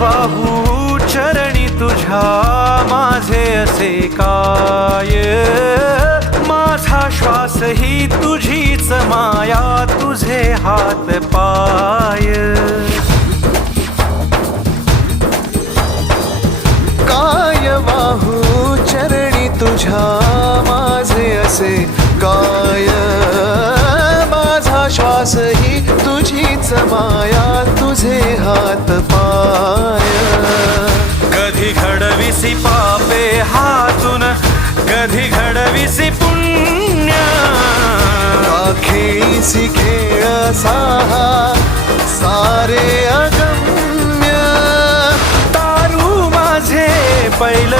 वाहू चरणी तुझ्या माझे असे काय, माझा श्वास ही तुझीच माया, तुझे हात पाय. काय वाहू चरणी तुझ्या माझे असे काय, माझा श्वास ही तुझीच माया, तुझे हात पाय. कधी घडविसी पापे हातून, कधी घडविसी पुण्य, खेळीसी खेळ साहा सारे अगम्य. तारू माझे पैल